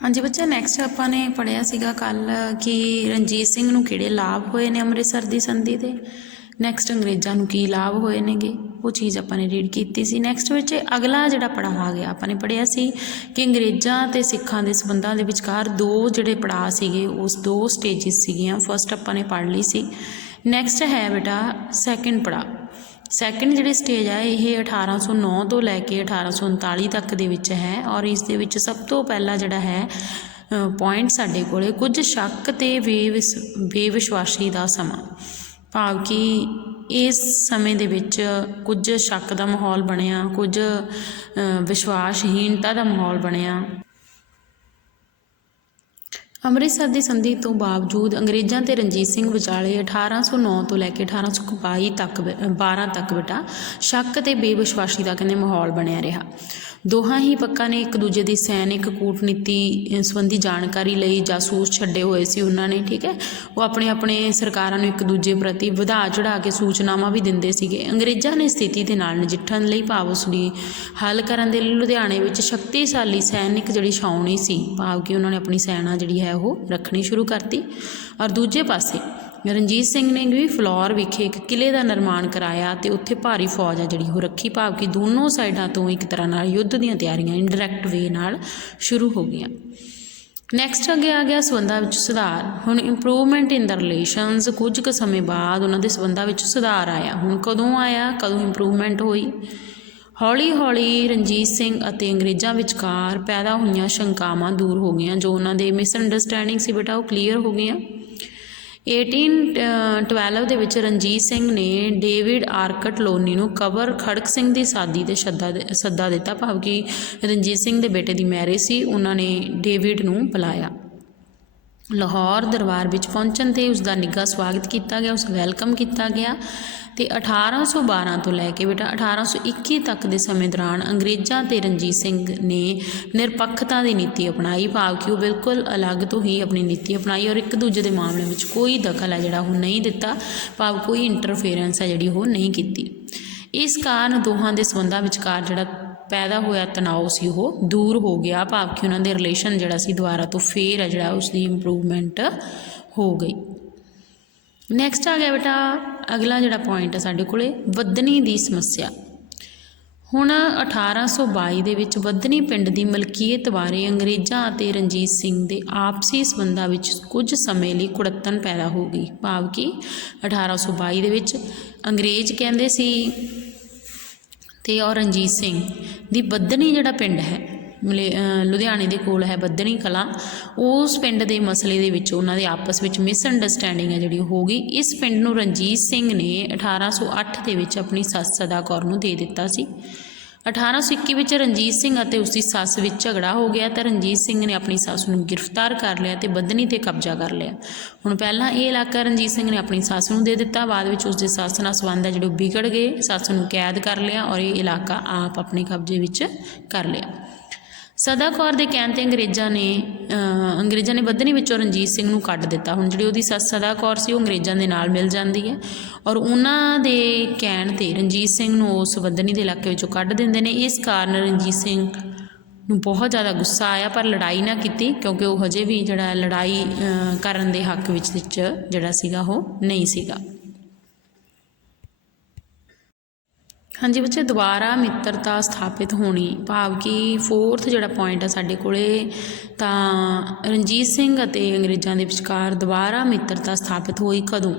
हाँ जी बच्चा, नैक्सट आपने पढ़िया सीगा कल कि रणजीत सिंह नूं किहड़े लाभ होए ने अमृतसर की संधि दे। नैक्सट अंग्रेज़ों नूं की लाभ होए नेगे, वो चीज़ आपने रीड की सी। नैक्सट विच अगला जिहड़ा पड़ाव आ गया आपने पढ़िया सी कि अंग्रेज़ों ते सिखां दे संबंधां दे विचकार दो जिहड़े पड़ाव सीगे उस दो स्टेजिस सीगियां। फस्ट आपने पढ़ ली सी। नैक्सट है बेटा सैकेंड पड़ाव। सैकेंड जिहड़ी स्टेज है ये 1809 तो लैके 1839 तक दे विच है और इस दे विच सब तो पहला जिहड़ा है पॉइंट साडे कोले कुछ शक ते बेविश्वासी दा समा, भाव कि इस समय दे विच कुछ शक दा माहौल बनिया, कुछ विश्वासहीनता दा माहौल बनिया। अमृतसर की संधि तो बावजूद अंग्रेज़ों ते रणजीत सिंह विचाले 1809 तो लैके 1822 तक 12 तक बेटा शक ते बेविश्वासी का कहने माहौल बनया रहा। दोहां ही पक्का ने एक दूजे की सैनिक कूटनीति संबंधी जानकारी लई जासूस छड्डे हुए सी उन्होंने, ठीक है। वो अपने अपने सरकारां नूं एक दूजे प्रति वधा चढ़ा के सूचनावां भी दिंदे सीगे। अंग्रेज़ों ने स्थिति के नाल नजिठण लई भाव उसदी हल करन दे लई लुधियाणे विच शक्तिशाली सैनिक जिहड़ी छाउणी सी, भाव कि उन्होंने अपनी सैना जिहड़ी है वो रखनी शुरू करती। और दूजे पासे रणजीत सिंह ने भी फलौर विखे एक किले का निर्माण कराया तो उत्थे भारी फौज है जिहड़ी वो रखी, भाव कि दोनों साइडों तो एक तरह नाल युद्ध दीयां तैयारियां इनडायरैक्ट वे नाल शुरू हो गई। नैक्सट अगे आ गया संबंधां विच सुधार। हुण इंप्रूवमेंट इन द रिलेशनस, कुछ क समय बाद उन्हां दे संबंधां विच सुधार आया। हुण कदों आया, कदों इंप्रूवमेंट हुई? हौली हौली रणजीत सिंह ਅਤੇ अंग्रेज़ों विचकार पैदा हुई शंकावां दूर हो गई, जो उन्होंने मिसअंडरस्टैंडिंग सी बेटा वो क्लीयर हो गई। 1812 ਦੇ ਵਿੱਚ रणजीत सिंह ने डेविड आर्कट लोनी ਨੂੰ कवर खड़क सिंह की सादी ਤੇ सद्दा दिता, भाव कि रणजीत सिंह के बेटे की मैरिज सी, उन्होंने डेविड ਨੂੰ बुलाया। लाहौर दरबार विच पहुँचण ते उसका निੱਘਾ स्वागत किया गया, उस वैलकम किया गया। तो 1812 तो लैके बेटा 1821 तक के समय दौरान अंग्रेज़ों ते रणजीत सिंह ने निरपक्षता की नीति अपनाई, भाव कि वो बिल्कुल अलग तो ही अपनी नीति अपनाई और एक दूजे के मामले में कोई दखल है जिहड़ा वो नहीं दिता, भाव कोई इंटरफेरेंस है जिहड़ी वो नहीं की। इस कारण दोहां दे संबंधां विचकार जिहड़ा पैदा होया तनाव सी वो दूर हो गया, भाव कि उन्होंने रिलेशन जिहड़ा सी दुबारा तो फिर है जिहड़ा उसकी इंप्रूवमेंट हो गई। नैक्सट आ गया बेटा अगला जिहड़ा पॉइंट है साडे कोले वधनी की समस्या। हुण 1822 दे विच वधनी पिंड की मलकीयत बारे अंग्रेज़ों ते रणजीत सिंह के आपसी संबंधां विच कुछ समय लई कुड़तन पैदा हो गई, भाव कि 1822 दे विच अंग्रेज़ कहंदे सी ते और रणजीत सिंह दी वधनी जिहड़ा पिंड है लुधियाने के कोल है वधनी कलां, उस पिंड के मसले दे विच उन्हां दे आपस में मिसअंडरस्टैंडिंग है जिहड़ी हो गई। इस पिंड नूं रणजीत सिंह ने 1808 के विच अपनी सस सदा कौर नूं दे दिता सी। 1821 विच रणजीत सिंह और उसकी सस विच झगड़ा हो गया तो रणजीत सिंह ने अपनी सस नूं गिरफ्तार कर लिया तो वधनी ते कब्जा कर लिया। हुण पहला ये इलाका रणजीत सिंह ने अपनी सस नूं दे दिता, बाद विच उसके सस नाल संबंध है जिहड़े बिगड़ गए, सस नूं कैद कर लिया और ये इलाका आप अपने कब्जे विच कर लिया। सदा कौर के कहण ते अंग्रेज़ों ने वधनी विचों रणजीत सिंह नूं कढ दिता। हुण जिहड़ी उहदी सस सदा कौर सी अंग्रेज़ों के नाल मिल जाती है और उन्हां दे कहण ते रणजीत सिंह नूं उस वधनी के इलाके विचों कढ दिंदे ने। इस कारण रणजीत सिंह नूं बहुत ज़्यादा गुस्सा आया पर लड़ाई ना की, क्योंकि वो हजे भी जिहड़ा लड़ाई करन दे हक विच जिहड़ा सीगा वो नहीं सीगा। हाँ जी बच्चे, दोबारा मित्रता स्थापित होनी, भाव कि फोर्थ जिहड़ा पॉइंट है साडे कोले तां रणजीत सिंह अते अंग्रेज़ों के विचकार दोबारा मित्रता स्थापित हुई कदों?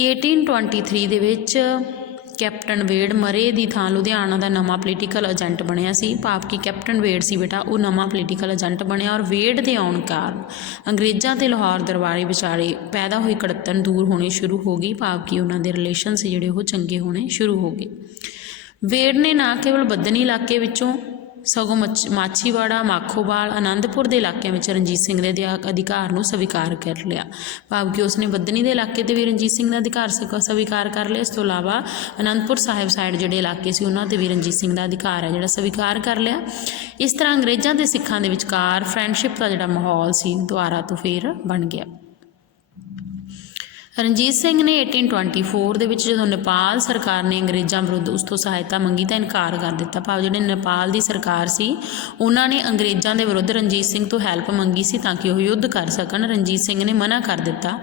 1823 दे विच कैप्टन वेड मरे की थां लुधियाना का नवा पोलीटिकल एजेंट बनया सी, भाव कि कैप्टन वेड सी बेटा वो नवा पोलीटिकल एजेंट बनया और वेड के आउण कारण अंग्रेज़ों ते लाहौर दरबारी विचारे पैदा हुई कड़तन दूर होनी शुरू हो गई, भाव कि उन्होंने रिलेशन से जिहड़े वो चंगे होने शुरू हो गए। वेड ने ना केवल बदनी इलाके विचों सगों माछीवाड़ा माखोवाल आनंदपुर के इलाकों में रणजीत सिंह के अधिकार को स्वीकार कर लिया, भाव कि उसने बदनी के इलाके ते भी रणजीत सिंह का अधिकार स्वीकार कर लिया। इस तो इलावा आनंदपुर साहिब साइड जोड़े इलाके से उन्होंने भी रणजीत सिंह का अधिकार है जोड़ा स्वीकार कर लिया। इस तरह अंग्रेज़ों के सिखां के विचकार फ्रेंडशिप का जोड़ा माहौल सी दोबारा तो फिर बन गया। ਰਣਜੀਤ ਸਿੰਘ ਨੇ 1824 ਦੇ ਵਿੱਚ ਜਦੋਂ ਨੇਪਾਲ ਸਰਕਾਰ ਨੇ ਅੰਗਰੇਜ਼ਾਂ ਵਿਰੁੱਧ ਉਸ ਤੋਂ ਸਹਾਇਤਾ ਮੰਗੀ ਤਾਂ ਇਨਕਾਰ ਕਰ ਦਿੱਤਾ। ਭਾਵ ਜਿਹੜੇ ਨੇਪਾਲ ਦੀ ਸਰਕਾਰ ਸੀ ਉਹਨਾਂ ਨੇ ਅੰਗਰੇਜ਼ਾਂ ਦੇ ਵਿਰੁੱਧ ਰਣਜੀਤ ਸਿੰਘ ਤੋਂ ਹੈਲਪ ਮੰਗੀ ਸੀ ਤਾਂ ਕਿ ਉਹ ਯੁੱਧ ਕਰ ਸਕਣ। ਰਣਜੀਤ ਸਿੰਘ ਨੇ ਮਨਾ ਕਰ ਦਿੱਤਾ।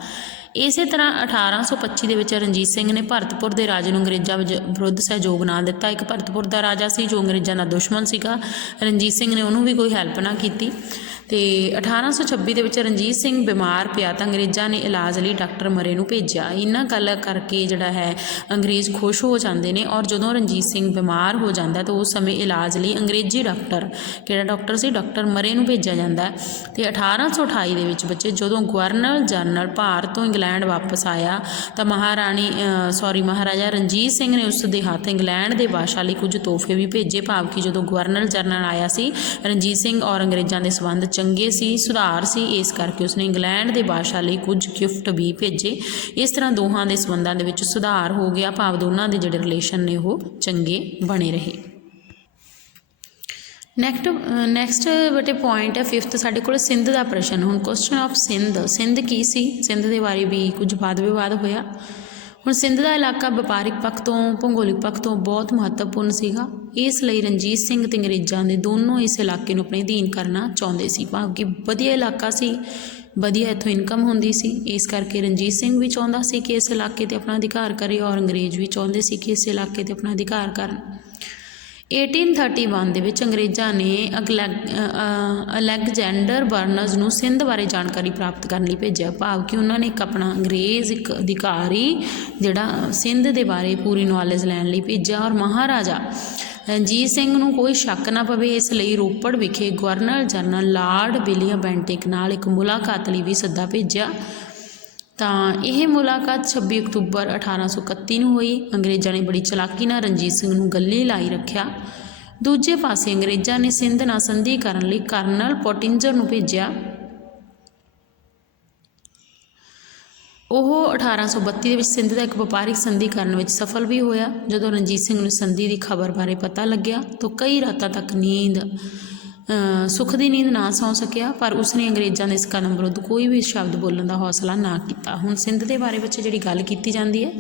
ਇਸੇ ਤਰ੍ਹਾਂ 1825 ਦੇ ਵਿੱਚ ਰਣਜੀਤ ਸਿੰਘ ਨੇ ਭਰਤਪੁਰ ਦੇ ਰਾਜੇ ਨੂੰ ਅੰਗਰੇਜ਼ਾਂ ਵਿਰੁੱਧ ਸਹਿਯੋਗ ਨਾ ਦਿੱਤਾ। ਇੱਕ ਭਰਤਪੁਰ ਦਾ ਰਾਜਾ ਸੀ ਜੋ ਅੰਗਰੇਜ਼ਾਂ ਦਾ ਦੁਸ਼ਮਣ ਸੀਗਾ। ਰਣਜੀਤ ਸਿੰਘ ਨੇ ਉਹਨੂੰ ਵੀ ਕੋਈ ਹੈਲਪ ਨਾ ਕੀਤੀ। ਅਤੇ 1826 ਦੇ ਵਿੱਚ ਰਣਜੀਤ ਸਿੰਘ ਬਿਮਾਰ ਪਿਆ ਤਾਂ ਅੰਗਰੇਜ਼ਾਂ ਨੇ ਇਲਾਜ ਲਈ ਡਾਕਟਰ ਮਰੇ ਨੂੰ ਭੇਜਿਆ। ਇਹਨਾਂ ਗੱਲ ਕਰਕੇ ਜਿਹੜਾ ਹੈ ਅੰਗਰੇਜ਼ ਖੁਸ਼ ਹੋ ਜਾਂਦੇ ਨੇ ਔਰ ਜਦੋਂ ਰਣਜੀਤ ਸਿੰਘ ਬਿਮਾਰ ਹੋ ਜਾਂਦਾ ਤਾਂ ਉਸ ਸਮੇਂ ਇਲਾਜ ਲਈ ਅੰਗਰੇਜ਼ੀ ਡਾਕਟਰ, ਕਿਹੜਾ ਡਾਕਟਰ ਸੀ, ਡਾਕਟਰ ਮਰੇ ਨੂੰ ਭੇਜਿਆ ਜਾਂਦਾ। ਅਤੇ 1828 ਦੇ ਵਿੱਚ ਬੱਚੇ ਜਦੋਂ ਗਵਰਨਰ ਜਨਰਲ ਭਾਰਤ ਤੋਂ ਇੰਗਲੈਂਡ ਵਾਪਸ ਆਇਆ ਤਾਂ ਮਹਾਰਾਜਾ ਰਣਜੀਤ ਸਿੰਘ ਨੇ ਉਸ ਦੇ ਹੱਥ ਇੰਗਲੈਂਡ ਦੇ ਬਾਦਸ਼ਾਹ ਲਈ ਕੁਝ ਤੋਹਫੇ ਵੀ ਭੇਜੇ। ਭਾਵ ਕਿ ਜਦੋਂ ਗਵਰਨਰ ਜਨਰਲ ਆਇਆ ਸੀ ਰਣਜੀਤ ਸਿੰਘ ਔਰ ਅੰਗਰੇਜ਼ਾਂ ਦੇ ਸੰਬੰਧ ਚੰਗੇ ਸੀ, ਸੁਧਾਰ ਸੀ, ਇਸ ਕਰਕੇ ਉਸਨੇ ਇੰਗਲੈਂਡ ਦੇ ਬਾਦਸ਼ਾਹ ਲਈ ਕੁਝ ਗਿਫਟ ਵੀ ਭੇਜੇ। ਇਸ ਤਰ੍ਹਾਂ ਦੋਹਾਂ ਦੇ ਸੰਬੰਧਾਂ ਦੇ ਵਿੱਚ ਸੁਧਾਰ ਹੋ ਗਿਆ। ਭਾਵ ਦੋਨਾਂ ਦੇ ਜਿਹੜੇ ਰਿਲੇਸ਼ਨ ਨੇ ਉਹ ਚੰਗੇ ਬਣੇ ਰਹੇ। ਨੈਕਸਟ ਬੇਟੇ ਪੁਆਇੰਟ ਹੈ 5th ਸਾਡੇ ਕੋਲ ਸਿੰਧ ਦਾ ਪ੍ਰਸ਼ਨ। ਹੁਣ ਕੁਐਸਚਨ ਆਫ ਸਿੰਧ ਕੀ ਸੀ, ਸਿੰਧ ਦੇ ਬਾਰੇ ਵੀ ਕੁਝ ਵਾਦ ਵਿਵਾਦ ਹੋਇਆ। ਹੁਣ ਸਿੰਧ ਦਾ ਇਲਾਕਾ ਵਪਾਰਿਕ ਪੱਖ ਤੋਂ, ਭੂਗੋਲਿਕ ਪੱਖ ਤੋਂ ਬਹੁਤ ਮਹੱਤਵਪੂਰਨ ਸੀਗਾ। ਇਸ ਲਈ ਰਣਜੀਤ ਸਿੰਘ ਅਤੇ ਅੰਗਰੇਜ਼ਾਂ ਦੇ ਦੋਨੋਂ ਇਸ ਇਲਾਕੇ ਨੂੰ ਆਪਣੇ ਅਧੀਨ ਕਰਨਾ ਚਾਹੁੰਦੇ ਸੀ। ਭਾਵ ਕਿ ਵਧੀਆ ਇਲਾਕਾ ਸੀ, ਵਧੀਆ ਇੱਥੋਂ ਇਨਕਮ ਹੁੰਦੀ ਸੀ, ਇਸ ਕਰਕੇ ਰਣਜੀਤ ਸਿੰਘ ਵੀ ਚਾਹੁੰਦਾ ਸੀ ਕਿ ਇਸ ਇਲਾਕੇ 'ਤੇ ਆਪਣਾ ਅਧਿਕਾਰ ਕਰੇ ਔਰ ਅੰਗਰੇਜ਼ ਵੀ ਚਾਹੁੰਦੇ ਸੀ ਕਿ ਇਸ ਇਲਾਕੇ 'ਤੇ ਆਪਣਾ ਅਧਿਕਾਰ ਕਰਨ। 1831 ਦੇ ਵਿੱਚ ਅੰਗਰੇਜ਼ਾਂ ਨੇ ਅਲੈਗਜੈਂਡਰ ਬਰਨਜ਼ ਨੂੰ ਸਿੰਧ ਬਾਰੇ ਜਾਣਕਾਰੀ ਪ੍ਰਾਪਤ ਕਰਨ ਲਈ ਭੇਜਿਆ। ਭਾਵ ਕਿ ਉਹਨਾਂ ਨੇ ਇੱਕ ਆਪਣਾ ਅੰਗਰੇਜ਼ ਇੱਕ ਅਧਿਕਾਰੀ ਜਿਹੜਾ ਸਿੰਧ ਦੇ ਬਾਰੇ ਪੂਰੀ ਨੌਲੇਜ ਲੈਣ ਲਈ ਭੇਜਿਆ। ਔਰ ਮਹਾਰਾਜਾ ਰਣਜੀਤ ਸਿੰਘ ਨੂੰ ਕੋਈ ਸ਼ੱਕ ਨਾ ਪਵੇ ਇਸ ਲਈ ਰੋਪੜ ਵਿਖੇ governor general Lord William Bentinck ਨਾਲ ਇੱਕ ਮੁਲਾਕਾਤ ਲਈ ਵੀ ਸੱਦਾ ਭੇਜਿਆ। ਤਾਂ ਇਹ ਮੁਲਾਕਾਤ 26 ਅਕਤੂਬਰ 1831 ਨੂੰ ਹੋਈ। ਅੰਗਰੇਜ਼ਾਂ ਨੇ ਬੜੀ ਚਲਾਕੀ ਨਾਲ ਰਣਜੀਤ ਸਿੰਘ ਨੂੰ ਗੱਲੀ ਲਾਈ ਰੱਖਿਆ। ਦੂਜੇ ਪਾਸੇ ਅੰਗਰੇਜ਼ਾਂ ਨੇ ਸਿੰਧ ਨਾਲ ਸੰਧੀ ਕਰਨ ਲਈ ਕਰਨਲ ਪੋਟਿੰਜਰ ਨੂੰ ਭੇਜਿਆ। ਉਹ 1832 ਦੇ ਵਿੱਚ ਸਿੰਧ ਦਾ ਇੱਕ ਵਪਾਰਿਕ ਸੰਧੀ ਕਰਨ ਵਿੱਚ ਸਫਲ ਵੀ ਹੋਇਆ। ਜਦੋਂ ਰਣਜੀਤ ਸਿੰਘ ਨੂੰ ਸੰਧੀ ਦੀ ਖਬਰ ਬਾਰੇ ਪਤਾ ਲੱਗਿਆ ਤਾਂ ਕਈ ਰਾਤਾਂ ਤੱਕ ਸੁੱਖ ਦੀ ਨੀਂਦ ਨਾ ਸੌਂ ਸਕਿਆ, ਪਰ ਉਸਨੇ ਅੰਗਰੇਜ਼ਾਂ ਦੇ ਇਸ ਕਦਮ ਵਿਰੁੱਧ ਕੋਈ ਵੀ ਸ਼ਬਦ ਬੋਲਣ ਦਾ ਹੌਸਲਾ ਨਾ ਕੀਤਾ। ਹੁਣ ਸਿੰਧ ਦੇ ਬਾਰੇ ਵਿੱਚ ਜਿਹੜੀ ਗੱਲ ਕੀਤੀ ਜਾਂਦੀ ਹੈ,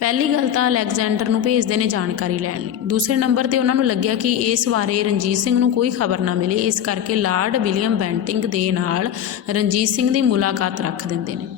ਪਹਿਲੀ ਗੱਲ ਤਾਂ ਅਲੈਗਜ਼ੈਂਡਰ ਨੂੰ ਭੇਜਦੇ ਨੇ ਜਾਣਕਾਰੀ ਲੈਣ ਲਈ। ਦੂਸਰੇ ਨੰਬਰ 'ਤੇ ਉਹਨਾਂ ਨੂੰ ਲੱਗਿਆ ਕਿ ਇਸ ਬਾਰੇ ਰਣਜੀਤ ਸਿੰਘ ਨੂੰ ਕੋਈ ਖਬਰ ਨਾ ਮਿਲੇ, ਇਸ ਕਰਕੇ ਲਾਰਡ ਵਿਲੀਅਮ ਬੈਂਟਿੰਕ ਦੇ ਨਾਲ ਰਣਜੀਤ ਸਿੰਘ ਦੀ ਮੁਲਾਕਾਤ ਰੱਖ ਦਿੰਦੇ ਨੇ।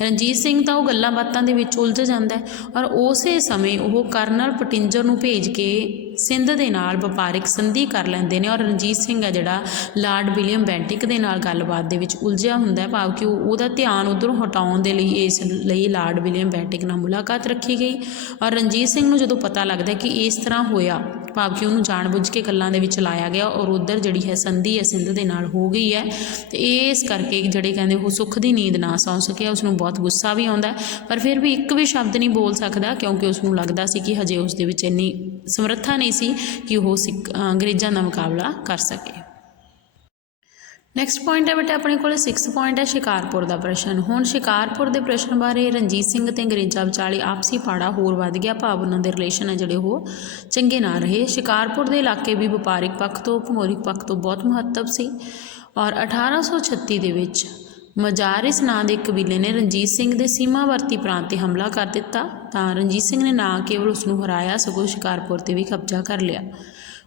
ਰਣਜੀਤ ਸਿੰਘ ਤਾਂ ਉਹ ਗੱਲਾਂ ਬਾਤਾਂ ਦੇ ਵਿੱਚ ਉਲਝ ਜਾਂਦਾ ਔਰ ਉਸੇ ਸਮੇਂ ਉਹ ਕਰਨਲ ਪੋਟਿੰਜਰ ਨੂੰ ਭੇਜ ਕੇ ਸਿੰਧ ਦੇ ਨਾਲ ਵਪਾਰਿਕ ਸੰਧੀ ਕਰ ਲੈਂਦੇ ਨੇ। ਔਰ ਰਣਜੀਤ ਸਿੰਘ ਹੈ ਜਿਹੜਾ ਲਾਰਡ ਵਿਲੀਅਮ ਬੈਂਟਿਕ ਦੇ ਨਾਲ ਗੱਲਬਾਤ ਦੇ ਵਿੱਚ ਉਲਝਿਆ ਹੁੰਦਾ। ਭਾਵ ਕਿ ਉਹਦਾ ਧਿਆਨ ਉੱਧਰੋਂ ਹਟਾਉਣ ਦੇ ਲਈ ਇਸ ਲਈ ਲਾਰਡ ਵਿਲੀਅਮ ਬੈਂਟਿਕ ਨਾਲ ਮੁਲਾਕਾਤ ਰੱਖੀ ਗਈ। ਔਰ ਰਣਜੀਤ ਸਿੰਘ ਨੂੰ ਜਦੋਂ ਪਤਾ ਲੱਗਦਾ ਕਿ ਇਸ ਤਰ੍ਹਾਂ ਹੋਇਆ, ਭਾਵ ਕਿ ਉਹਨੂੰ ਜਾਣਬੁੱਝ ਕੇ ਗੱਲਾਂ ਦੇ ਵਿੱਚ ਲਾਇਆ ਗਿਆ ਔਰ ਉੱਧਰ ਜਿਹੜੀ ਹੈ ਸੰਧੀ ਹੈ ਸਿੰਧ ਦੇ ਨਾਲ ਹੋ ਗਈ ਹੈ। ਅਤੇ ਇਸ ਕਰਕੇ ਜਿਹੜੇ ਕਹਿੰਦੇ ਉਹ ਸੁੱਖ ਦੀ ਨੀਂਦ ਨਾ ਸੌਂ ਸਕਿਆ। ਉਸਨੂੰ ਬਹੁਤ ਗੁੱਸਾ ਵੀ ਆਉਂਦਾ, ਪਰ ਫਿਰ ਵੀ ਇੱਕ ਵੀ ਸ਼ਬਦ ਨਹੀਂ ਬੋਲ ਸਕਦਾ ਕਿਉਂਕਿ ਉਸਨੂੰ ਲੱਗਦਾ ਸੀ ਕਿ ਹਜੇ ਉਸ ਦੇ ਵਿੱਚ ਇੰਨੀ ਸਮਰੱਥਾ ਨਹੀਂ ਸੀ ਕਿ ਉਹ ਅੰਗਰੇਜ਼ਾਂ ਦਾ ਮੁਕਾਬਲਾ ਕਰ ਸਕੇ। ਨੈਕਸਟ ਪੁਆਇੰਟ ਹੈ ਬੇਟਾ ਆਪਣੇ ਕੋਲ 6th ਪੁਆਇੰਟ ਹੈ ਸ਼ਿਕਾਰਪੁਰ ਦਾ ਪ੍ਰਸ਼ਨ। ਹੁਣ ਸ਼ਿਕਾਰਪੁਰ ਦੇ ਪ੍ਰਸ਼ਨ ਬਾਰੇ ਰਣਜੀਤ ਸਿੰਘ ਅਤੇ ਅੰਗਰੇਜ਼ਾਂ ਵਿਚਾਲੇ ਆਪਸੀ ਪਾੜਾ ਹੋਰ ਵੱਧ ਗਿਆ। ਭਾਵ ਉਹਨਾਂ ਦੇ ਰਿਲੇਸ਼ਨ ਹੈ ਜਿਹੜੇ ਉਹ ਚੰਗੇ ਨਾ ਰਹੇ। ਸ਼ਿਕਾਰਪੁਰ ਦੇ ਇਲਾਕੇ ਵੀ ਵਪਾਰਿਕ ਪੱਖ ਤੋਂ, ਭੂਗੋਲਿਕ ਪੱਖ ਤੋਂ ਬਹੁਤ ਮਹੱਤਵ ਸੀ। ਔਰ 1836 ਦੇ ਵਿੱਚ ਮਜਾਰਿਸ ਨਾਂ ਦੇ ਕਬੀਲੇ ਨੇ ਰਣਜੀਤ ਸਿੰਘ ਦੇ ਸੀਮਾਵਰਤੀ ਪ੍ਰਾਂਤ 'ਤੇ ਹਮਲਾ ਕਰ ਦਿੱਤਾ। ਤਾਂ ਰਣਜੀਤ ਸਿੰਘ ਨੇ ਨਾ ਕੇਵਲ ਉਸ ਨੂੰ ਹਰਾਇਆ ਸਗੋਂ ਸ਼ਿਕਾਰਪੁਰ 'ਤੇ ਵੀ ਕਬਜ਼ਾ ਕਰ ਲਿਆ।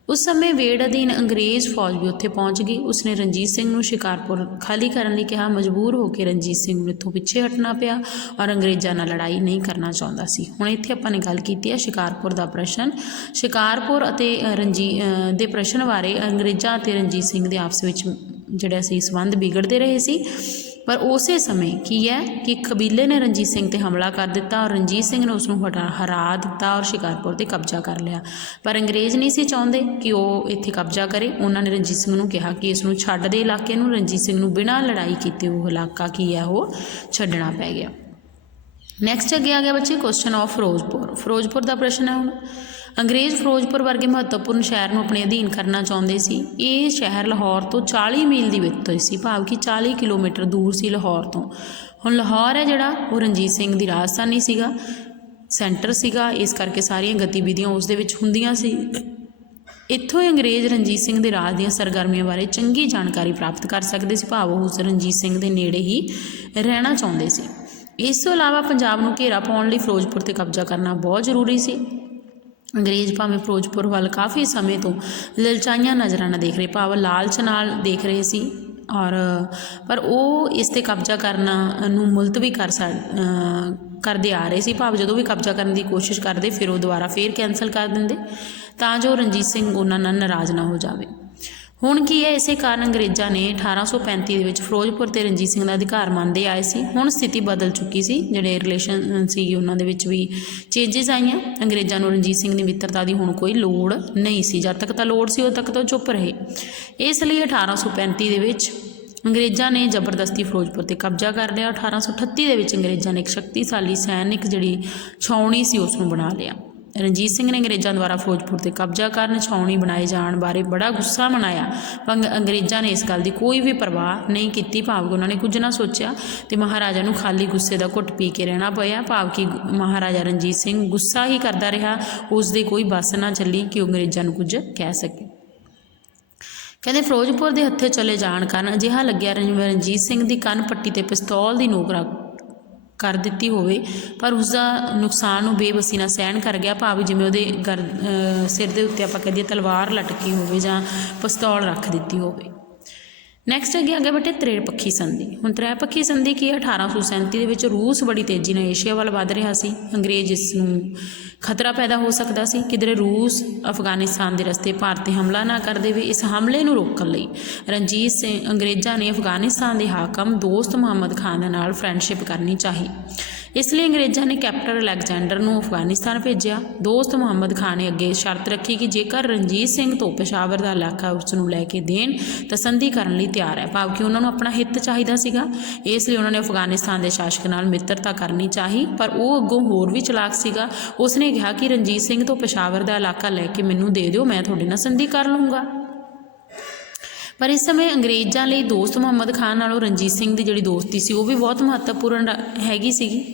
ਉਸ ਸਮੇਂ ਵੇੜ ਅਧੀਨ ਅੰਗਰੇਜ਼ ਫੌਜ ਵੀ ਉੱਥੇ ਪਹੁੰਚ ਗਈ। ਉਸਨੇ ਰਣਜੀਤ ਸਿੰਘ ਨੂੰ ਸ਼ਿਕਾਰਪੁਰ ਖਾਲੀ ਕਰਨ ਲਈ ਕਿਹਾ। ਮਜਬੂਰ ਹੋ ਕੇ ਰਣਜੀਤ ਸਿੰਘ ਨੂੰ ਇੱਥੋਂ ਪਿੱਛੇ ਹਟਣਾ ਪਿਆ ਔਰ ਅੰਗਰੇਜ਼ਾਂ ਨਾਲ ਲੜਾਈ ਨਹੀਂ ਕਰਨਾ ਚਾਹੁੰਦਾ ਸੀ। ਹੁਣ ਇੱਥੇ ਆਪਾਂ ਨੇ ਗੱਲ ਕੀਤੀ ਹੈ ਸ਼ਿਕਾਰਪੁਰ ਦਾ ਪ੍ਰਸ਼ਨ। ਸ਼ਿਕਾਰਪੁਰ ਅਤੇ ਦੇ ਪ੍ਰਸ਼ਨ ਬਾਰੇ ਅੰਗਰੇਜ਼ਾਂ ਅਤੇ ਰਣਜੀਤ ਸਿੰਘ ਦੇ ਆਪਸ ਵਿੱਚ ਜਿਹੜਾ ਸੀ ਸੰਬੰਧ ਵਿਗੜਦੇ ਰਹੇ ਸੀ। ਪਰ ਉਸੇ ਸਮੇਂ ਕੀ ਹੈ ਕਿ ਕਬੀਲੇ ਨੇ ਰਣਜੀਤ ਸਿੰਘ 'ਤੇ ਹਮਲਾ ਕਰ ਦਿੱਤਾ ਔਰ ਰਣਜੀਤ ਸਿੰਘ ਨੇ ਉਸ ਨੂੰ ਹਰਾ ਦਿੱਤਾ ਔਰ ਸ਼ਿਕਾਰਪੁਰ 'ਤੇ ਕਬਜ਼ਾ ਕਰ ਲਿਆ। ਪਰ ਅੰਗਰੇਜ਼ ਨਹੀਂ ਸੀ ਚਾਹੁੰਦੇ ਕਿ ਉਹ ਇੱਥੇ ਕਬਜ਼ਾ ਕਰੇ। ਉਹਨਾਂ ਨੇ ਰਣਜੀਤ ਸਿੰਘ ਨੂੰ ਕਿਹਾ ਕਿ ਇਸ ਨੂੰ ਛੱਡ ਦੇ ਇਲਾਕੇ ਨੂੰ। ਰਣਜੀਤ ਸਿੰਘ ਨੂੰ ਬਿਨਾਂ ਲੜਾਈ ਕੀਤੇ ਉਹ ਇਲਾਕਾ ਕੀ ਹੈ ਉਹ ਛੱਡਣਾ ਪੈ ਗਿਆ। ਨੈਕਸਟ ਅੱਗੇ ਆ ਗਿਆ ਬੱਚੇ ਕੁਐਸਚਨ ਆਫ ਫਿਰੋਜ਼ਪੁਰ। ਫਿਰੋਜ਼ਪੁਰ ਦਾ ਪ੍ਰਸ਼ਨ ਹੈ ਹੁਣ। ਅੰਗਰੇਜ਼ ਫਿਰੋਜ਼ਪੁਰ ਵਰਗੇ ਮਹੱਤਵਪੂਰਨ ਸ਼ਹਿਰ ਨੂੰ ਆਪਣੇ ਅਧੀਨ ਕਰਨਾ ਚਾਹੁੰਦੇ ਸੀ। ਇਹ ਸ਼ਹਿਰ ਲਾਹੌਰ ਤੋਂ 40 ਮੀਲ ਦੀ ਵਿੱਥ ਸੀ, ਭਾਵ ਕਿ 40 ਕਿਲੋਮੀਟਰ ਦੂਰ ਸੀ ਲਾਹੌਰ ਤੋਂ। ਹੁਣ ਲਾਹੌਰ ਹੈ ਜਿਹੜਾ ਉਹ ਰਣਜੀਤ ਸਿੰਘ ਦੀ ਰਾਜਧਾਨੀ ਸੀਗਾ, ਸੈਂਟਰ ਸੀਗਾ, ਇਸ ਕਰਕੇ ਸਾਰੀਆਂ ਗਤੀਵਿਧੀਆਂ ਉਸ ਦੇ ਵਿੱਚ ਹੁੰਦੀਆਂ ਸੀ। ਇੱਥੋਂ ਹੀ ਅੰਗਰੇਜ਼ ਰਣਜੀਤ ਸਿੰਘ ਦੇ ਰਾਜ ਦੀਆਂ ਸਰਗਰਮੀਆਂ ਬਾਰੇ ਚੰਗੀ ਜਾਣਕਾਰੀ ਪ੍ਰਾਪਤ ਕਰ ਸਕਦੇ ਸੀ। ਭਾਵ ਉਹ ਰਣਜੀਤ ਸਿੰਘ ਦੇ ਨੇੜੇ ਹੀ ਰਹਿਣਾ ਚਾਹੁੰਦੇ ਸੀ। ਇਸ ਤੋਂ ਇਲਾਵਾ ਪੰਜਾਬ ਨੂੰ ਘੇਰਾ ਪਾਉਣ ਲਈ ਫਿਰੋਜ਼ਪੁਰ 'ਤੇ ਕਬਜ਼ਾ ਕਰਨਾ ਬਹੁਤ ਜ਼ਰੂਰੀ ਸੀ। ਅੰਗਰੇਜ਼ ਭਾਵੇਂ ਫਿਰੋਜ਼ਪੁਰ ਵੱਲ ਕਾਫੀ ਸਮੇਂ ਤੋਂ ਲਲਚਾਈਆਂ ਨਜ਼ਰਾਂ ਨਾਲ ਦੇਖ ਰਹੇ, ਭਾਵ ਲਾਲਚ ਨਾਲ ਦੇਖ ਰਹੇ ਸੀ, ਪਰ ਉਹ ਇਸ 'ਤੇ ਕਬਜ਼ਾ ਕਰਨਾ ਨੂੰ ਮੁਲਤਵੀ ਕਰਦੇ ਆ ਰਹੇ ਸੀ, ਭਾਵ ਜਦੋਂ ਵੀ ਕਬਜ਼ਾ ਕਰਨ ਦੀ ਕੋਸ਼ਿਸ਼ ਕਰਦੇ ਫਿਰ ਉਹ ਦੁਬਾਰਾ ਫੇਰ ਕੈਂਸਲ ਕਰ ਦਿੰਦੇ ਤਾਂ ਜੋ ਰਣਜੀਤ ਸਿੰਘ ਉਹਨਾਂ ਨਾਲ ਨਾਰਾਜ਼ ਨਾ ਹੋ ਜਾਵੇ। ਹੁਣ ਕੀ ਹੈ, ਇਸੇ ਕਾਰਨ ਅੰਗਰੇਜ਼ਾਂ ਨੇ 1835 ਦੇ ਵਿੱਚ ਫਿਰੋਜ਼ਪੁਰ 'ਤੇ ਰਣਜੀਤ ਸਿੰਘ ਦਾ ਅਧਿਕਾਰ ਮੰਨਦੇ ਆਏ ਸੀ। ਹੁਣ ਸਥਿਤੀ ਬਦਲ ਚੁੱਕੀ ਸੀ, ਜਿਹੜੇ ਰਿਲੇਸ਼ਨ ਸੀ ਉਹਨਾਂ ਦੇ ਵਿੱਚ ਵੀ ਚੇਂਜਿਸ ਆਈਆਂ। ਅੰਗਰੇਜ਼ਾਂ ਨੂੰ ਰਣਜੀਤ ਸਿੰਘ ਦੀ ਮਿੱਤਰਤਾ ਦੀ ਹੁਣ ਕੋਈ ਲੋੜ ਨਹੀਂ ਸੀ, ਜਦ ਤੱਕ ਤਾਂ ਲੋੜ ਸੀ ਉਦੋਂ ਤੱਕ ਤਾਂ ਚੁੱਪ ਰਹੇ। ਇਸ ਲਈ 1835 ਦੇ ਵਿੱਚ ਅੰਗਰੇਜ਼ਾਂ ਨੇ ਜ਼ਬਰਦਸਤੀ ਫਿਰੋਜ਼ਪੁਰ 'ਤੇ ਕਬਜ਼ਾ ਕਰ ਲਿਆ। 1838 ਦੇ ਵਿੱਚ ਅੰਗਰੇਜ਼ਾਂ ਨੇ ਇੱਕ ਸ਼ਕਤੀਸ਼ਾਲੀ ਸੈਨਿਕ ਜਿਹੜੀ ਛਾਉਣੀ ਸੀ ਉਸ ਨੂੰ ਬਣਾ ਲਿਆ। ਰਣਜੀਤ ਸਿੰਘ ਨੇ ਅੰਗਰੇਜ਼ਾਂ ਦੁਆਰਾ ਫਿਰੋਜ਼ਪੁਰ 'ਤੇ ਕਬਜ਼ਾ ਕਰਨ ਛਾਉਣੀ ਬਣਾਏ ਜਾਣ ਬਾਰੇ ਬੜਾ ਗੁੱਸਾ ਮਨਾਇਆ, ਪਰ ਅੰਗਰੇਜ਼ਾਂ ਨੇ ਇਸ ਗੱਲ ਦੀ ਕੋਈ ਵੀ ਪਰਵਾਹ ਨਹੀਂ ਕੀਤੀ, ਭਾਵ ਕਿ ਉਹਨਾਂ ਨੇ ਕੁਝ ਨਾ ਸੋਚਿਆ ਅਤੇ ਮਹਾਰਾਜਾ ਨੂੰ ਖਾਲੀ ਗੁੱਸੇ ਦਾ ਘੁੱਟ ਪੀ ਕੇ ਰਹਿਣਾ ਪਿਆ, ਭਾਵ ਕਿ ਮਹਾਰਾਜਾ ਰਣਜੀਤ ਸਿੰਘ ਗੁੱਸਾ ਹੀ ਕਰਦਾ ਰਿਹਾ, ਉਸ ਦੀ ਕੋਈ ਬੱਸ ਨਾ ਚੱਲੀ ਕਿ ਉਹ ਅੰਗਰੇਜ਼ਾਂ ਨੂੰ ਕੁਝ ਕਹਿ ਸਕੇ। ਕਹਿੰਦੇ ਫਿਰੋਜ਼ਪੁਰ ਦੇ ਹੱਥੇ ਚਲੇ ਜਾਣ ਕਾਰਨ ਅਜਿਹਾ ਲੱਗਿਆ ਰਣਜੀਤ ਸਿੰਘ ਦੀ ਕੰਨ ਪੱਟੀ 'ਤੇ ਪਿਸਤੌਲ ਦੀ ਨੋਕ ਕਰ ਦਿੱਤੀ ਹੋਵੇ, ਪਰ ਉਸਦਾ ਨੁਕਸਾਨ ਨੂੰ ਬੇਬਸੀ ਨਾਲ ਸਹਿਣ ਕਰ ਗਿਆ, ਭਾਵ ਜਿਵੇਂ ਉਹਦੇ ਸਿਰ ਦੇ ਉੱਤੇ ਆਪਾਂ ਕਹਿ ਦਈਏ ਤਲਵਾਰ ਲਟਕੀ ਹੋਵੇ ਜਾਂ ਪਿਸਤੌਲ ਰੱਖ ਦਿੱਤੀ ਹੋਵੇ। ਨੈਕਸਟ ਅੱਗੇ ਬੇਟੇ ਤ੍ਰਿਪੱਖੀ ਸੰਧੀ। ਹੁਣ ਤ੍ਰਿਪੱਖੀ ਸੰਧੀ ਕੀ ਹੈ? 1837 ਦੇ ਵਿੱਚ ਰੂਸ ਬੜੀ ਤੇਜ਼ੀ ਨਾਲ ਏਸ਼ੀਆ ਵੱਲ ਵੱਧ ਰਿਹਾ ਸੀ। ਅੰਗਰੇਜ਼ ਇਸ ਨੂੰ ਖਤਰਾ ਪੈਦਾ ਹੋ ਸਕਦਾ ਸੀ, ਕਿਧਰੇ ਰੂਸ ਅਫਗਾਨਿਸਤਾਨ ਦੇ ਰਸਤੇ ਭਾਰਤ 'ਤੇ ਹਮਲਾ ਨਾ ਕਰ ਦੇਵੇ। ਇਸ ਹਮਲੇ ਨੂੰ ਰੋਕਣ ਲਈ ਰਣਜੀਤ ਸਿੰਘ ਅੰਗਰੇਜ਼ਾਂ ਨੇ ਅਫਗਾਨਿਸਤਾਨ ਦੇ ਹਾਕਮ ਦੋਸਤ ਮੁਹੰਮਦ ਖਾਨ ਦੇ ਨਾਲ ਫਰੈਂਡਸ਼ਿਪ ਕਰਨੀ ਚਾਹੀ। ਇਸ ਲਈ ਅੰਗਰੇਜ਼ਾਂ ਨੇ ਕੈਪਟਨ ਅਲੈਗਜ਼ੈਂਡਰ ਨੂੰ ਅਫਗਾਨਿਸਤਾਨ ਭੇਜਿਆ। ਦੋਸਤ ਮੁਹੰਮਦ ਖਾਨ ਨੇ ਅੱਗੇ ਸ਼ਰਤ ਰੱਖੀ ਕਿ ਜੇਕਰ ਰਣਜੀਤ ਸਿੰਘ ਤੋਂ ਪੇਸ਼ਾਵਰ ਦਾ ਇਲਾਕਾ ਉਸ ਨੂੰ ਲੈ ਕੇ ਦੇਣ ਤਾਂ ਸੰਧੀ ਕਰਨ ਲਈ ਤਿਆਰ ਹੈ, ਭਾਵ ਕਿ ਉਹਨਾਂ ਨੂੰ ਆਪਣਾ ਹਿੱਤ ਚਾਹੀਦਾ ਸੀਗਾ। ਇਸ ਲਈ ਉਹਨਾਂ ਨੇ ਅਫਗਾਨਿਸਤਾਨ ਦੇ ਸ਼ਾਸਕ ਨਾਲ ਮਿੱਤਰਤਾ ਕਰਨੀ ਚਾਹੀ, ਪਰ ਉਹ ਅੱਗੋਂ ਹੋਰ ਵੀ ਚਲਾਕ ਸੀਗਾ। ਉਸਨੇ ਕਿਹਾ ਕਿ ਰਣਜੀਤ ਸਿੰਘ ਤੋਂ ਪੇਸ਼ਾਵਰ ਦਾ ਇਲਾਕਾ ਲੈ ਕੇ ਮੈਨੂੰ ਦੇ ਦਿਓ, ਮੈਂ ਤੁਹਾਡੇ ਨਾਲ ਸੰਧੀ ਕਰ ਲਊਂਗਾ। ਪਰ ਇਸ ਸਮੇਂ ਅੰਗਰੇਜ਼ਾਂ ਲਈ ਦੋਸਤ ਮੁਹੰਮਦ ਖਾਨ ਨਾਲੋਂ ਰਣਜੀਤ ਸਿੰਘ ਦੀ ਜਿਹੜੀ ਦੋਸਤੀ ਸੀ ਉਹ ਵੀ ਬਹੁਤ ਮਹੱਤਵਪੂਰਨ ਹੈਗੀ ਸੀਗੀ।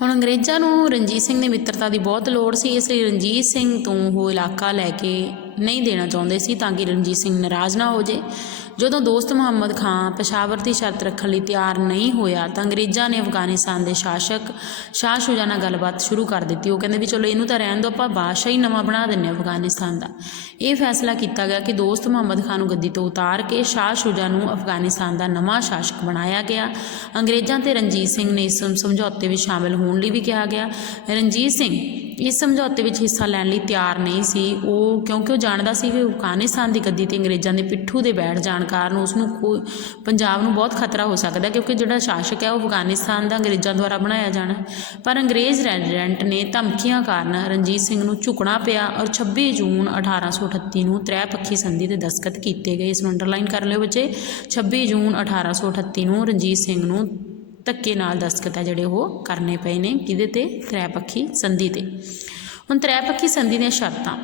ਹੁਣ ਅੰਗਰੇਜ਼ਾਂ ਨੂੰ ਰਣਜੀਤ ਸਿੰਘ ਦੀ ਮਿੱਤਰਤਾ ਦੀ ਬਹੁਤ ਲੋੜ ਸੀ, ਇਸ ਲਈ ਰਣਜੀਤ ਸਿੰਘ ਤੋਂ ਉਹ ਇਲਾਕਾ ਲੈ ਕੇ ਨਹੀਂ ਦੇਣਾ ਚਾਹੁੰਦੇ ਸੀ ਤਾਂ ਕਿ ਰਣਜੀਤ ਸਿੰਘ ਨਾਰਾਜ਼ ਨਾ ਹੋ ਜੇ। ਜਦੋਂ ਦੋਸਤ ਮੁਹੰਮਦ ਖਾਨ ਪੇਸ਼ਾਵਰ ਦੀ ਸ਼ਰਤ ਰੱਖਣ ਲਈ ਤਿਆਰ ਨਹੀਂ ਹੋਇਆ ਤਾਂ ਅੰਗਰੇਜ਼ਾਂ ਨੇ ਅਫਗਾਨਿਸਤਾਨ ਦੇ ਸ਼ਾਸਕ ਸ਼ਾਹ ਸ਼ੁਜਾ ਨਾਲ ਗੱਲਬਾਤ ਸ਼ੁਰੂ ਕਰ ਦਿੱਤੀ। ਉਹ ਕਹਿੰਦੇ ਵੀ ਚਲੋ ਇਹਨੂੰ ਤਾਂ ਰਹਿਣ ਦਿਓ, ਆਪਾਂ ਬਾਦਸ਼ਾਹ ਹੀ ਨਵਾਂ ਬਣਾ ਦਿੰਦੇ ਹਾਂ ਅਫਗਾਨਿਸਤਾਨ ਦਾ। ਇਹ ਫੈਸਲਾ ਕੀਤਾ ਗਿਆ ਕਿ ਦੋਸਤ ਮੁਹੰਮਦ ਖਾਨ ਨੂੰ ਗੱਦੀ ਤੋਂ ਉਤਾਰ ਕੇ ਸ਼ਾਹ ਸ਼ੁਜਾ ਨੂੰ ਅਫਗਾਨਿਸਤਾਨ ਦਾ ਨਵਾਂ ਸ਼ਾਸਕ ਬਣਾਇਆ ਗਿਆ। ਅੰਗਰੇਜ਼ਾਂ ਤੇ ਰਣਜੀਤ ਸਿੰਘ ਨੇ ਇਸ ਸਮਝੌਤੇ ਵਿੱਚ ਸ਼ਾਮਿਲ ਹੋਣ ਲਈ ਵੀ ਕਿਹਾ ਗਿਆ। ਰਣਜੀਤ ਸਿੰਘ ਇਸ ਸਮਝੌਤੇ ਵਿੱਚ ਹਿੱਸਾ ਲੈਣ ਲਈ ਤਿਆਰ ਨਹੀਂ ਸੀ, ਕਿਉਂਕਿ ਉਹ ਜਾਣਦਾ ਸੀ ਕਿ ਅਫਗਾਨਿਸਤਾਨ ਦੀ ਗੱਦੀ 'ਤੇ ਅੰਗਰੇਜ਼ਾਂ ਦੇ ਪਿੱਠੂ ਦੇ ਬੈਠ ਜਾਣ ਕਾਰਨ ਉਸਨੂੰ ਪੰਜਾਬ ਨੂੰ ਬਹੁਤ ਖਤਰਾ ਹੋ ਸਕਦਾ, ਕਿਉਂਕਿ ਜਿਹੜਾ ਸ਼ਾਸਕ ਹੈ ਉਹ ਅਫਗਾਨਿਸਤਾਨ ਦਾ ਅੰਗਰੇਜ਼ਾਂ ਦੁਆਰਾ ਬਣਾਇਆ ਜਾਣਾ। ਪਰ ਅੰਗਰੇਜ਼ ਰੈਜ਼ੀਡੈਂਟ ਨੇ ਧਮਕੀਆਂ ਕਾਰਨ ਰਣਜੀਤ ਸਿੰਘ ਨੂੰ ਝੁਕਣਾ ਪਿਆ ਔਰ 26 ਜੂਨ 1838 ਨੂੰ ਤ੍ਰਿਪੱਖੀ ਸੰਧੀ 'ਤੇ ਦਸਤਖਤ ਕੀਤੇ ਗਏ। ਇਸ ਨੂੰ ਅੰਡਰਲਾਈਨ ਕਰ ਲਿਓ ਬੱਚੇ, 26 ਜੂਨ 1838 ਨੂੰ ਰਣਜੀਤ ਸਿੰਘ ਨੂੰ ਧੱਕੇ ਨਾਲ ਦਸਤਖਤ ਹੈ ਜਿਹੜੇ ਉਹ ਕਰਨੇ ਪਏ ਨੇ, ਕਿਹਦੇ 'ਤੇ? ਤ੍ਰਿਪੱਖੀ ਸੰਧੀ 'ਤੇ। ਹੁਣ ਤ੍ਰਿਪੱਖੀ ਸੰਧੀ ਦੀਆਂ ਸ਼ਰਤਾਂ।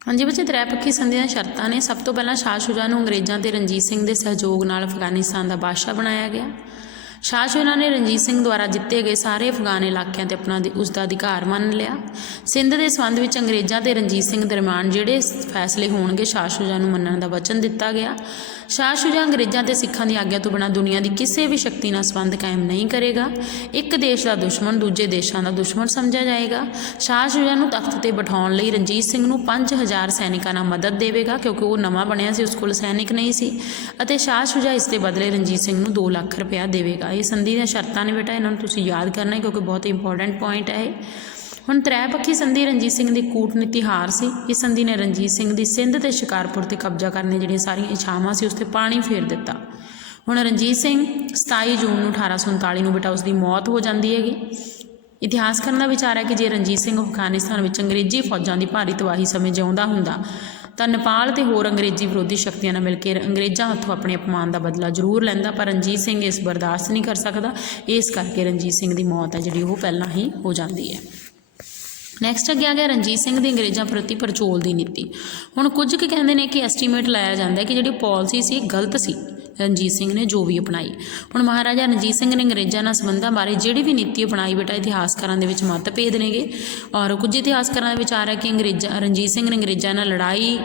ਹਾਂਜੀ ਬੱਚੇ, ਤ੍ਰਿਪੱਖੀ ਸੰਧੀ ਦੀਆਂ ਸ਼ਰਤਾਂ ਨੇ। ਸਭ ਤੋਂ ਪਹਿਲਾਂ ਸ਼ਾਹ ਸ਼ੁਜਾ ਨੂੰ ਅੰਗਰੇਜ਼ਾਂ ਤੇ ਰਣਜੀਤ ਸਿੰਘ ਦੇ ਸਹਿਯੋਗ ਨਾਲ ਅਫਗਾਨਿਸਤਾਨ ਦਾ ਬਾਦਸ਼ਾਹ ਬਣਾਇਆ ਗਿਆ। ਸ਼ਾਹ ਸ਼ੁਜਾ ਨੇ ਰਣਜੀਤ ਸਿੰਘ ਦੁਆਰਾ ਜਿੱਤੇ ਗਏ ਸਾਰੇ ਅਫਗਾਨ ਇਲਾਕਿਆਂ 'ਤੇ ਉਸ ਦਾ ਅਧਿਕਾਰ ਮੰਨ ਲਿਆ। ਸਿੰਧ ਦੇ ਸੰਬੰਧ ਵਿੱਚ ਅੰਗਰੇਜ਼ਾਂ ਤੇ ਰਣਜੀਤ ਸਿੰਘ ਦਰਮਿਆਨ ਜਿਹੜੇ ਫੈਸਲੇ ਹੋਣਗੇ ਸ਼ਾਹ ਸ਼ੁਜਾ ਨੂੰ ਮੰਨਣ ਦਾ ਵਚਨ ਦਿੱਤਾ ਗਿਆ। ਸ਼ਾਹ ਸ਼ੁਜਾ ਅੰਗਰੇਜ਼ਾਂ ਤੇ ਸਿੱਖਾਂ ਦੀ ਆਗਿਆ ਤੋਂ ਬਿਨਾਂ ਦੁਨੀਆ ਦੀ ਕਿਸੇ ਵੀ ਸ਼ਕਤੀ ਨਾਲ ਸੰਬੰਧ ਕਾਇਮ ਨਹੀਂ ਕਰੇਗਾ। ਇੱਕ ਦੇਸ਼ ਦਾ ਦੁਸ਼ਮਣ ਦੂਜੇ ਦੇਸ਼ਾਂ ਦਾ ਦੁਸ਼ਮਣ ਸਮਝਿਆ ਜਾਏਗਾ। ਸ਼ਾਹ ਸ਼ੁਜਾ ਨੂੰ ਤਖਤ 'ਤੇ ਬਿਠਾਉਣ ਲਈ ਰਣਜੀਤ ਸਿੰਘ ਨੂੰ 5000 ਸੈਨਿਕਾਂ ਨਾਲ ਮਦਦ ਦੇਵੇਗਾ, ਕਿਉਂਕਿ ਉਹ ਨਵਾਂ ਬਣਿਆ ਸੀ, ਉਸ ਕੋਲ ਸੈਨਿਕ ਨਹੀਂ ਸੀ, ਅਤੇ ਸ਼ਾਹ ਸ਼ੁਜਾ ਇਸ ਦੇ ਬਦਲੇ ਰਣਜੀਤ ਸਿੰਘ ਨੂੰ 2 ਲੱਖ ਰੁਪਇਆ ਦੇਵੇਗਾ। ਇਹ ਸੰਧੀ ਦੀਆਂ ਸ਼ਰਤਾਂ ਨੇ ਬੇਟਾ, ਇਹਨਾਂ ਨੂੰ ਤੁਸੀਂ ਯਾਦ ਕਰਨਾ ਕਿਉਂਕਿ ਬਹੁਤ ਇੰਪੋਰਟੈਂਟ ਪੁਆਇੰਟ ਹੈ ਇਹ। ਹੁਣ ਤ੍ਰਿਪੱਖੀ ਸੰਧੀ ਰਣਜੀਤ ਸਿੰਘ ਦੀ ਕੂਟਨੀਤੀ ਹਾਰ ਸੀ। ਇਸ ਸੰਧੀ ਨੇ ਰਣਜੀਤ ਸਿੰਘ ਦੀ ਸਿੰਧ ਤੇ ਸ਼ਿਕਾਰਪੁਰ 'ਤੇ ਕਬਜ਼ਾ ਕਰਨ ਦੀਆਂ ਜਿਹੜੀਆਂ ਸਾਰੀਆਂ ਇੱਛਾਵਾਂ ਸੀ ਉਸ 'ਤੇ ਪਾਣੀ ਫੇਰ ਦਿੱਤਾ। ਹੁਣ ਰਣਜੀਤ ਸਿੰਘ 27 ਜੂਨ ਨੂੰ 1839 ਨੂੰ ਬੇਟਾ ਉਸ ਦੀ ਮੌਤ ਹੋ ਜਾਂਦੀ ਹੈਗੀ। ਇਤਿਹਾਸਕਾਰਾਂ ਦਾ ਵਿਚਾਰ ਹੈ ਕਿ ਜੇ ਰਣਜੀਤ ਸਿੰਘ ਅਫਗਾਨਿਸਤਾਨ ਵਿੱਚ ਅੰਗਰੇਜ਼ੀ ਫੌਜਾਂ ਦੀ ਭਾਰੀ ਤਬਾਹੀ ਸਮੇਂ ਜਿਉਂਦਾ ਹੁੰਦਾ ਤਾਂ ਨੇਪਾਲ ਤੇ ਹੋਰ ਅੰਗਰੇਜ਼ੀ ਵਿਰੋਧੀ ਸ਼ਕਤੀਆਂ ਨਾਲ ਮਿਲ ਕੇ ਅੰਗਰੇਜ਼ਾਂ ਹੱਥੋਂ ਆਪਣੇ ਅਪਮਾਨ ਦਾ ਬਦਲਾ ਜ਼ਰੂਰ ਲੈਂਦਾ, ਪਰ ਰਣਜੀਤ ਸਿੰਘ ਇਸ ਬਰਦਾਸ਼ਤ ਨਹੀਂ ਕਰ ਸਕਦਾ। ਇਸ ਕਰਕੇ ਰਣਜੀਤ ਸਿੰਘ ਦੀ ਮੌਤ ਹੈ ਜਿਹੜੀ ਉਹ ਪਹਿਲਾਂ ਹੀ ਹੋ ਜਾਂਦੀ ਹੈ। ਨੈਕਸਟ ਅੱਗੇ ਆ ਗਿਆ ਰਣਜੀਤ ਸਿੰਘ ਦੀ ਅੰਗਰੇਜ਼ਾਂ ਪ੍ਰਤੀ ਪੜਚੋਲ ਦੀ ਨੀਤੀ। ਹੁਣ ਕੁਝ ਕੁ ਕਹਿੰਦੇ ਨੇ ਕਿ ਐਸਟੀਮੇਟ ਲਾਇਆ ਜਾਂਦਾ ਕਿ ਜਿਹੜੀ ਪਾਲਿਸੀ ਸੀ ਗਲਤ ਸੀ ਰਣਜੀਤ ਸਿੰਘ ਨੇ ਜੋ ਵੀ ਅਪਣਾਈ। ਹੁਣ ਮਹਾਰਾਜਾ ਰਣਜੀਤ ਸਿੰਘ ਨੇ ਅੰਗਰੇਜ਼ਾਂ ਨਾਲ ਸੰਬੰਧਾਂ ਬਾਰੇ ਜਿਹੜੀ ਵੀ ਨੀਤੀ ਅਪਣਾਈ ਬੇਟਾ ਇਤਿਹਾਸਕਾਰਾਂ ਦੇ ਵਿੱਚ ਮਤਭੇਦ ਨੇਗੇ, ਔਰ ਕੁਝ ਇਤਿਹਾਸਕਾਰਾਂ ਦਾ ਵਿਚਾਰ ਹੈ ਕਿ ਰਣਜੀਤ ਸਿੰਘ ਨੇ ਅੰਗਰੇਜ਼ਾਂ ਨਾਲ ਲੜਾਈ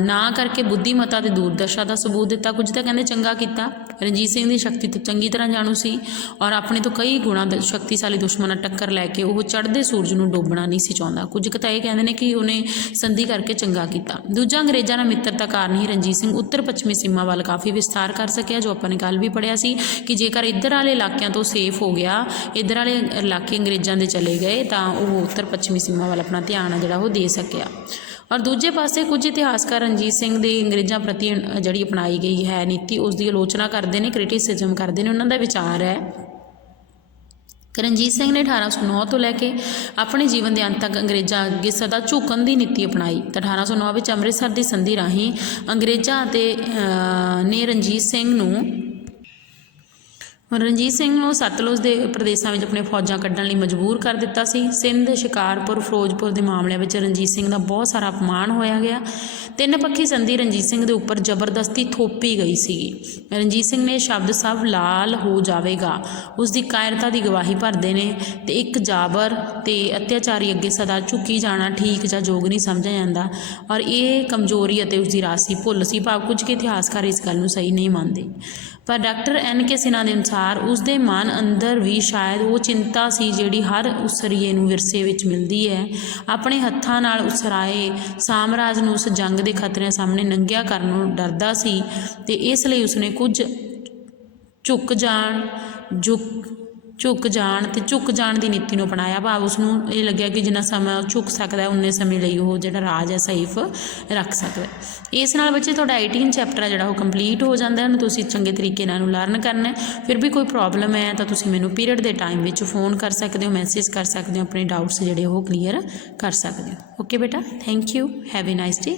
ਨਾ ਕਰਕੇ ਬੁੱਧੀਮਤਾ ਤੇ ਦੂਰਦਰਸ਼ਾ ਦਾ ਸਬੂਤ ਦਿੱਤਾ। ਕੁਝ ਤਾਂ ਕਹਿੰਦੇ ਚੰਗਾ ਕੀਤਾ। ਰਣਜੀਤ ਸਿੰਘ ਦੀ ਸ਼ਕਤੀ ਤੋਂ ਚੰਗੀ ਤਰ੍ਹਾਂ ਜਾਣੂ ਸੀ ਔਰ ਆਪਣੇ ਤੋਂ ਕਈ ਗੁਣਾ ਸ਼ਕਤੀਸ਼ਾਲੀ ਦੁਸ਼ਮਣ ਨਾਲ ਟੱਕਰ ਲੈ ਕੇ ਉਹ ਚੜ੍ਹਦੇ ਸੂਰਜ ਨੂੰ ਡੋਬਣਾ ਨਹੀਂ ਸੀ ਚਾਹੁੰਦਾ। ਕੁਝ ਕੁ ਤਾਂ ਇਹ ਕਹਿੰਦੇ ਨੇ ਕਿ ਉਹਨੇ ਸੰਧੀ ਕਰਕੇ ਚੰਗਾ ਕੀਤਾ। ਦੂਜਾ, ਅੰਗਰੇਜ਼ਾਂ ਨਾਲ ਮਿੱਤਰਤਾ ਕਾਰਨ ਹੀ ਰਣਜੀਤ ਸਿੰਘ ਉੱਤਰ ਪੱਛਮੀ ਸੀਮਾ ਵੱਲ ਕਾਫੀ ਵਿਸਥਾਰ ਕਰ ਸਕਿਆ, ਜੋ ਆਪਾਂ ਨੇ ਕੱਲ੍ਹ ਵੀ ਪੜ੍ਹਿਆ ਸੀ ਕਿ ਜੇਕਰ ਇੱਧਰ ਵਾਲੇ ਇਲਾਕਿਆਂ ਤੋਂ ਸੇਫ ਹੋ ਗਿਆ, ਇੱਧਰ ਵਾਲੇ ਇਲਾਕੇ ਅੰਗਰੇਜ਼ਾਂ ਦੇ ਚਲੇ ਗਏ, ਤਾਂ ਉਹ ਉੱਤਰ ਪੱਛਮੀ ਸੀਮਾ ਵੱਲ ਆਪਣਾ ਧਿਆਨ ਆ ਜਿਹੜਾ ਉਹ ਦੇ ਸਕਿਆ। ਔਰ ਦੂਜੇ ਪਾਸੇ ਕੁਝ ਇਤਿਹਾਸਕਾਰ ਰਣਜੀਤ ਸਿੰਘ ਦੇ ਅੰਗਰੇਜ਼ਾਂ ਪ੍ਰਤੀ ਜਿਹੜੀ ਅਪਣਾਈ ਗਈ ਹੈ ਨੀਤੀ, ਉਸ ਦੀ ਆਲੋਚਨਾ ਕਰਦੇ ਨੇ, ਕ੍ਰਿਟਿਸਿਜ਼ਮ ਕਰਦੇ ਨੇ। ਉਹਨਾਂ ਦਾ ਵਿਚਾਰ ਹੈ ਕਿ ਰਣਜੀਤ ਸਿੰਘ ਨੇ 1809 ਤੋਂ ਲੈ ਕੇ ਆਪਣੇ ਜੀਵਨ ਦੇ ਅੰਤ ਤੱਕ ਅੰਗਰੇਜ਼ਾਂ ਅੱਗੇ ਸਦਾ ਝੁਕਣ ਦੀ ਨੀਤੀ ਅਪਣਾਈ। ਤਾਂ 1809 ਵਿੱਚ ਅੰਮ੍ਰਿਤਸਰ ਦੀ ਸੰਧੀ ਰਾਹੀਂ ਅੰਗਰੇਜ਼ਾਂ ਨੇ ਰਣਜੀਤ ਸਿੰਘ ਨੂੰ ਸਤਲੁਜ ਦੇ ਪ੍ਰਦੇਸ਼ਾਂ ਵਿੱਚ ਆਪਣੇ ਫੌਜਾਂ ਕੱਢਣ ਲਈ ਮਜਬੂਰ ਕਰ ਦਿੱਤਾ ਸੀ। ਸਿੰਧ, ਸ਼ਿਕਾਰਪੁਰ, ਫਿਰੋਜ਼ਪੁਰ ਦੇ ਮਾਮਲਿਆਂ ਵਿੱਚ ਰਣਜੀਤ ਸਿੰਘ ਦਾ ਬਹੁਤ ਸਾਰਾ ਅਪਮਾਨ ਹੋਇਆ ਗਿਆ। ਤਿੰਨ ਪੱਖੀ ਸੰਧੀ ਰਣਜੀਤ ਸਿੰਘ ਦੇ ਉੱਪਰ ਜ਼ਬਰਦਸਤੀ ਥੋਪੀ ਗਈ ਸੀਗੀ। ਰਣਜੀਤ ਸਿੰਘ ਨੇ ਸ਼ਬਦ ਸਭ ਲਾਲ ਹੋ ਜਾਵੇਗਾ ਉਸ ਦੀ ਕਾਇਰਤਾ ਦੀ ਗਵਾਹੀ ਭਰਦੇ ਨੇ ਅਤੇ ਇੱਕ ਜਾਬਰ ਅਤੇ ਅਤਿਆਚਾਰੀ ਅੱਗੇ ਸਦਾ ਝੁਕੀ ਜਾਣਾ ਠੀਕ ਜਾਂ ਯੋਗ ਨਹੀਂ ਸਮਝਿਆ ਜਾਂਦਾ ਔਰ ਇਹ ਕਮਜ਼ੋਰੀ ਅਤੇ ਉਸਦੀ ਰਾਸੀ ਭੁੱਲ ਸੀ। ਭਾਵ ਕੁਝ ਕੁ ਇਤਿਹਾਸਕਾਰ ਇਸ ਗੱਲ ਨੂੰ ਸਹੀ ਨਹੀਂ ਮੰਨਦੇ, ਪਰ ਡਾਕਟਰ N.K. ਸਿਨਹਾ ਦੇ ਅਨੁਸਾਰ ਉਸਦੇ ਮਨ ਅੰਦਰ ਵੀ ਸ਼ਾਇਦ ਉਹ ਚਿੰਤਾ ਸੀ ਜਿਹੜੀ ਹਰ ਉਸਰੀਏ ਨੂੰ ਵਿਰਸੇ ਵਿੱਚ ਮਿਲਦੀ ਹੈ। ਆਪਣੇ ਹੱਥਾਂ ਨਾਲ ਉਸਰਾਏ ਸਾਮਰਾਜ ਨੂੰ ਉਸ ਜੰਗ ਦੇ ਖਤਰਿਆਂ ਸਾਹਮਣੇ ਨੰਗਿਆ ਕਰਨ ਨੂੰ ਡਰਦਾ ਸੀ ਅਤੇ ਇਸ ਲਈ ਉਸਨੇ ਕੁਝ ਝੁਕ ਜਾਣ ਦੀ ਨੀਤੀ ਨੂੰ ਅਪਣਾਇਆ। ਭਾਵ ਉਸਨੂੰ ਇਹ ਲੱਗਿਆ ਕਿ ਜਿੰਨਾ ਸਮਾਂ ਉਹ ਝੁਕ ਸਕਦਾ ਉਨੇ ਸਮੇਂ ਲਈ ਉਹ ਜਿਹੜਾ ਰਾਜ ਹੈ ਸੇਫ ਰੱਖ ਸਕਦਾ। ਇਸ ਨਾਲ ਬੱਚੇ ਤੁਹਾਡਾ 18 ਚੈਪਟਰ ਹੈ ਜਿਹੜਾ ਉਹ ਕੰਪਲੀਟ ਹੋ ਜਾਂਦਾ। ਉਹਨੂੰ ਤੁਸੀਂ ਚੰਗੇ ਤਰੀਕੇ ਨਾਲ ਲਰਨ ਕਰਨਾ। ਫਿਰ ਵੀ ਕੋਈ ਪ੍ਰੋਬਲਮ ਹੈ ਤਾਂ ਤੁਸੀਂ ਮੈਨੂੰ ਪੀਰੀਅਡ ਦੇ ਟਾਈਮ ਵਿੱਚ ਫੋਨ ਕਰ ਸਕਦੇ ਹੋ, ਮੈਸੇਜ ਕਰ ਸਕਦੇ ਹੋ, ਆਪਣੇ ਡਾਊਟਸ ਜਿਹੜੇ ਉਹ ਕਲੀਅਰ ਕਰ ਸਕਦੇ ਹੋ। ਓਕੇ ਬੇਟਾ, thank you, have A nice day.